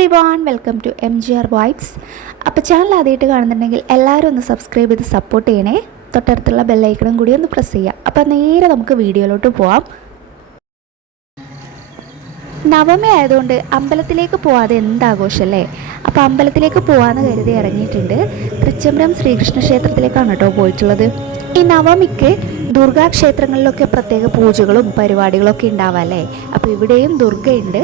Everyone welcome to M G R vibes അപ്പോൾ channel ആദ്യമായിട്ട് കാണുന്നുണ്ടെങ്കിൽ എല്ലാവരും ഒന്ന് സബ്സ്ക്രൈബ് ചെയ്ത് സപ്പോർട്ട് ചെയ്യണേ. തൊട്ടടുത്തുള്ള ബെല്ലൈക്കണും കൂടി ഒന്ന് പ്രസ് ചെയ്യുക. അപ്പോൾ നേരെ നമുക്ക് വീഡിയോയിലോട്ട് പോവാം. നവമി ആയതുകൊണ്ട് അമ്പലത്തിലേക്ക് പോവാതെ എന്താഘോഷമല്ലേ അപ്പോൾ അമ്പലത്തിലേക്ക് പോകാമെന്ന് കരുതി ഇറങ്ങിയിട്ടുണ്ട്. തൃച്ചംബരം ശ്രീകൃഷ്ണ ക്ഷേത്രത്തിലേക്കാണ് കേട്ടോ പോയിട്ടുള്ളത്. ഈ നവമിക്ക് ദുർഗാക്ഷേത്രങ്ങളിലൊക്കെ പ്രത്യേക പൂജകളും പരിപാടികളൊക്കെ ഉണ്ടാവാം അല്ലേ? അപ്പോൾ ഇവിടെയും ദുർഗയുണ്ട്.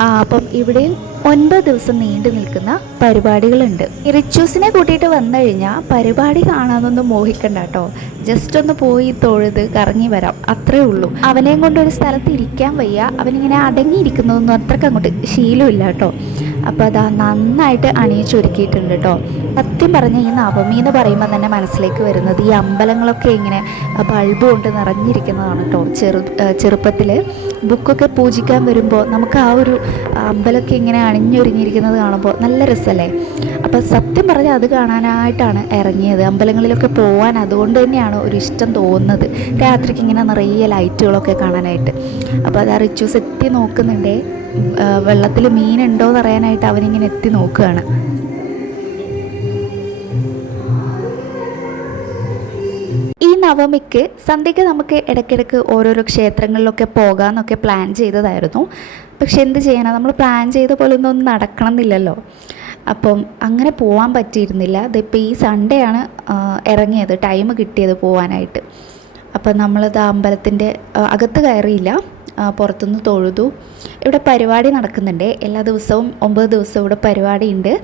അപ്പം ഇവിടെ ഒൻപത് ദിവസം നീണ്ടു നിൽക്കുന്ന പരിപാടികളുണ്ട്. റിച്വസിനെ കൂട്ടിയിട്ട് വന്നു കഴിഞ്ഞാൽ പരിപാടി കാണാനൊന്നും മോഹിക്കണ്ട കേട്ടോ. ജസ്റ്റ് ഒന്ന് പോയി തൊഴുത് കറങ്ങി വരാം. അത്രേ ഉള്ളൂ. അവനെയും കൊണ്ട് ഒരു സ്ഥലത്ത് ഇരിക്കാൻ വയ്യ. അവനിങ്ങനെ അടങ്ങിയിരിക്കുന്നതൊന്നും അത്രക്കങ്ങോട്ട് ശീലമില്ല കേട്ടോ. അപ്പോൾ അതാ നന്നായിട്ട് അണിയിച്ചൊരുക്കിയിട്ടുണ്ട് കേട്ടോ സത്യം പറഞ്ഞ ഈ നവമി എന്ന് പറയുമ്പോൾ തന്നെ മനസ്സിലേക്ക് വരുന്നത് ഈ അമ്പലങ്ങളൊക്കെ ഇങ്ങനെ ബൾബ് കൊണ്ട് നിറഞ്ഞിരിക്കുന്നതാണ് കേട്ടോ ചെറു ചെറുപ്പത്തിൽ ബുക്കൊക്കെ പൂജിക്കാൻ വരുമ്പോൾ നമുക്ക് ആ ഒരു അമ്പലമൊക്കെ ഇങ്ങനെ അണിഞ്ഞൊരുങ്ങിയിരിക്കുന്നത് കാണുമ്പോൾ നല്ല രസമല്ലേ അപ്പോൾ സത്യം പറഞ്ഞാൽ അത് കാണാനായിട്ടാണ് ഇറങ്ങിയത്. അമ്പലങ്ങളിലൊക്കെ പോകാൻ അതുകൊണ്ട് തന്നെയാണ് ഒരു ഇഷ്ടം തോന്നുന്നത്. രാത്രിക്ക് ഇങ്ങനെ നിറയെ ലൈറ്റുകളൊക്കെ കാണാനായിട്ട്. അപ്പോൾ അത് ആ റിച്ചൂസ് എത്തി നോക്കുന്നുണ്ടേ. വെള്ളത്തിൽ മീനുണ്ടോ എന്ന് അറിയാനായിട്ട് അവനിങ്ങനെ എത്തി നോക്കുകയാണ്. നവമിക്ക് സന്ധ്യയ്ക്ക് നമുക്ക് ഇടയ്ക്കിടയ്ക്ക് ഓരോരോ ക്ഷേത്രങ്ങളിലൊക്കെ പോകാമെന്നൊക്കെ പ്ലാൻ ചെയ്തതായിരുന്നു. പക്ഷെ എന്ത് ചെയ്യാനാണ് നമ്മൾ പ്ലാൻ ചെയ്ത പോലെ ഒന്നും നടക്കണം എന്നില്ലല്ലോ അപ്പം അങ്ങനെ പോകാൻ പറ്റിയിരുന്നില്ല. ഇതിപ്പോൾ ഈ സൺഡേ ആണ് ഇറങ്ങിയത് ടൈം കിട്ടിയത് പോകാനായിട്ട് അപ്പം നമ്മളത് അമ്പലത്തിന്റെ അകത്ത് കയറിയില്ല. പുറത്തുനിന്ന് തൊഴുതു. ഇവിടെ പരിപാടി നടക്കുന്നുണ്ട്. എല്ലാ ദിവസവും ഒമ്പത് ദിവസവും ഇവിടെ പരിപാടിയുണ്ട്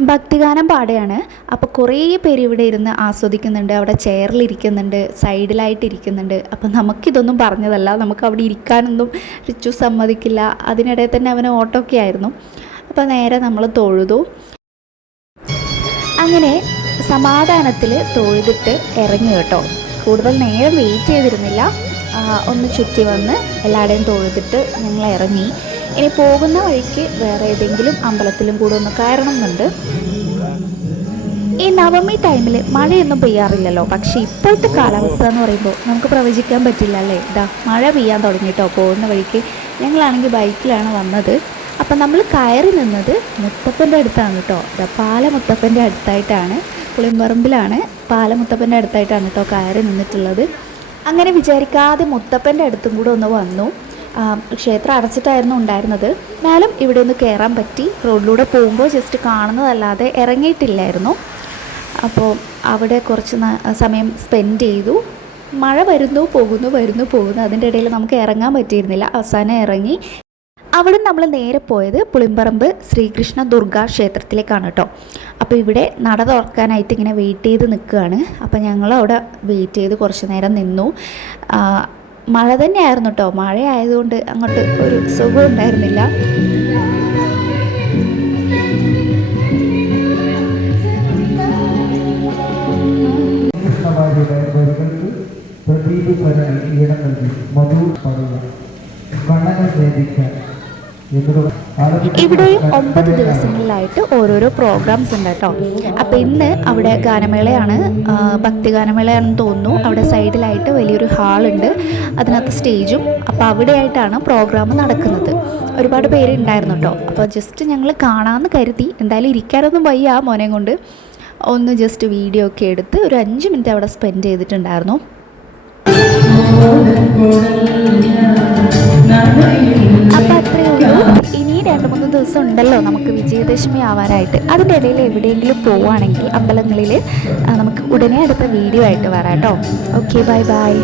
ഭക്തിഗാനം പാടുകയാണ്. അപ്പോൾ കുറേ പേര് ഇവിടെ ഇരുന്ന് ആസ്വദിക്കുന്നുണ്ട്. അവിടെ ചെയറിലിരിക്കുന്നുണ്ട് സൈഡിലായിട്ട് ഇരിക്കുന്നുണ്ട് അപ്പം നമുക്കിതൊന്നും പറഞ്ഞതല്ല. നമുക്ക് അവിടെ ഇരിക്കാനൊന്നും റിച്ചു സമ്മതിക്കില്ല. അതിനിടെ തന്നെ അവന് ഓട്ടോക്കെ ആയിരുന്നു. അപ്പോൾ നേരെ നമ്മൾ തൊഴുതു. അങ്ങനെ സമാധാനത്തിൽ തൊഴുതിട്ട് ഇറങ്ങി കേട്ടോ. കൂടുതൽ നേരം വെയിറ്റ് ചെയ്തിരുന്നില്ല. ഒന്ന് ചുറ്റി വന്ന് എല്ലാവരുടെയും തൊഴുതിട്ട് ഞങ്ങൾ ഇറങ്ങി. ഇനി പോകുന്ന വഴിക്ക് വേറെ ഏതെങ്കിലും അമ്പലത്തിലും കൂടെ ഒന്ന് കയറണം എന്നുണ്ട് ഈ നവമി ടൈമിൽ മഴയൊന്നും പെയ്യാറില്ലല്ലോ. പക്ഷേ ഇപ്പോഴത്തെ കാലാവസ്ഥ എന്ന് പറയുമ്പോൾ നമുക്ക് പ്രവചിക്കാൻ പറ്റില്ല അല്ലേ? ഇതാ മഴ പെയ്യാൻ തുടങ്ങിയിട്ടോ പോകുന്ന വഴിക്ക് ഞങ്ങളാണെങ്കിൽ ബൈക്കിലാണ് വന്നത്. അപ്പം നമ്മൾ കയറി നിന്നത് മുത്തപ്പന്റെ അടുത്താണ് കേട്ടോ. അതാ പാല മുത്തപ്പന്റെ അടുത്തായിട്ടാണ് പുളിമ്പറമ്പിലാണ് പാല മുത്തപ്പന്റെ അടുത്തായിട്ടാണ് കേട്ടോ കയറി നിന്നിട്ടുള്ളത്. അങ്ങനെ വിചാരിക്കാതെ മുത്തപ്പന്റെ അടുത്തും കൂടെ ഒന്ന് വന്നു. ക്ഷേത്രം അടച്ചിട്ടായിരുന്നു ഉണ്ടായിരുന്നത്. എന്നാലും ഇവിടെ ഒന്ന് കയറാൻ പറ്റി. റോഡിലൂടെ പോകുമ്പോൾ ജസ്റ്റ് കാണുന്നതല്ലാതെ ഇറങ്ങിയിട്ടില്ലായിരുന്നു. അപ്പോൾ അവിടെ കുറച്ച് സമയം സ്പെൻഡ് ചെയ്തു. മഴ വരുന്നു പോകുന്നു വരുന്നു പോകുന്നു. അതിന്റെ ഇടയിൽ നമുക്ക് ഇറങ്ങാൻ പറ്റിയിരുന്നില്ല. അവസാനം ഇറങ്ങി. അവിടെ നമ്മൾ നേരെ പോയത് പുളിമ്പറമ്പ് ശ്രീകൃഷ്ണ ദുർഗാ ക്ഷേത്രത്തിലേക്കാണ് കേട്ടോ. അപ്പോൾ ഇവിടെ നട തുറക്കാനായിട്ട് ഇങ്ങനെ വെയിറ്റ് ചെയ്ത് നിൽക്കുകയാണ്. അപ്പോൾ ഞങ്ങൾ അവിടെ വെയിറ്റ് ചെയ്ത് കുറച്ച് നേരം നിന്നു. മഴ തന്നെയായിരുന്നു കേട്ടോ. മഴ ആയതുകൊണ്ട് അങ്ങോട്ട് ഒരു സുഖം ഉണ്ടായിരുന്നില്ല. ഇടം നൽകി മധു പറയുക സ്നേഹിക്കാൻ എന്നോട് ഇവിടെയും ഒമ്പത് ദിവസങ്ങളിലായിട്ട് ഓരോരോ പ്രോഗ്രാംസ് ഉണ്ട് കേട്ടോ. അപ്പം ഇന്ന് അവിടെ ഗാനമേളയാണ് ഭക്തി ഗാനമേളയാണെന്ന് തോന്നുന്നു. അവിടെ സൈഡിലായിട്ട് വലിയൊരു ഹാളുണ്ട് അതിനകത്ത് സ്റ്റേജും. അപ്പോൾ അവിടെയായിട്ടാണ് പ്രോഗ്രാം നടക്കുന്നത്. ഒരുപാട് പേര് ഉണ്ടായിരുന്നു കേട്ടോ. അപ്പോൾ ജസ്റ്റ് ഞങ്ങൾ കാണാമെന്ന് കരുതി. എന്തായാലും ഇരിക്കാനൊന്നും വയ്യ മോനെ കൊണ്ട്. ഒന്ന് ജസ്റ്റ് വീഡിയോ ഒക്കെ എടുത്ത് ഒരു അഞ്ച് മിനിറ്റ് അവിടെ സ്പെൻഡ് ചെയ്തിട്ടുണ്ടായിരുന്നു. ദിവസം ഉണ്ടല്ലോ നമുക്ക് വിജയദശമി ആവാനായിട്ട്. അതിന്റെ ഇടയിൽ എവിടെയെങ്കിലും പോവുകയാണെങ്കിൽ അമ്പലങ്ങളിൽ നമുക്ക് ഉടനെ അടുത്ത വീഡിയോ ആയിട്ട് വരാം കേട്ടോ. Okay bye bye